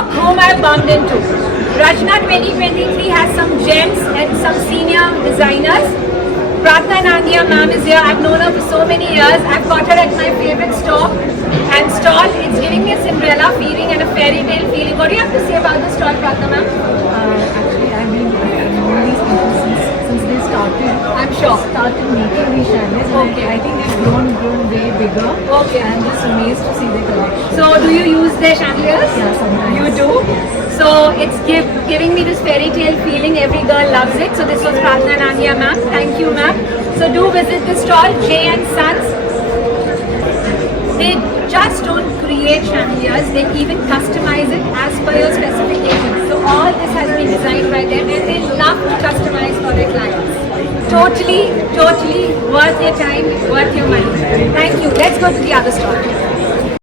look whom I've bumped into. Rachana 2023 has some gems and some senior designers. Pratna Nangia ma'am is here. I've known her for so many years. I've got her at my favorite store and stall. It's giving me a Cinderella feeling and a fairy tale feeling. What do you have to say about the stall, Pratna ma'am? Actually, I've known these people since they started making these chandeliers. And Okay. I think they've grown way bigger. Okay. I'm just amazed to see the collection. So, do you use their chandeliers? Yeah, sometimes. You do? So, it's giving me this fairy tale feeling. Every girl loves it. So, this was Pratna Nangia ma'am. Thank you, ma'am. So, do visit the stall, Jay and Sons. They just don't create chandeliers, they even customize it as per your specifications. So all this has been designed by them and they love to customize for their clients. Totally worth your time, worth your money. Thank you. Let's go to the other stall.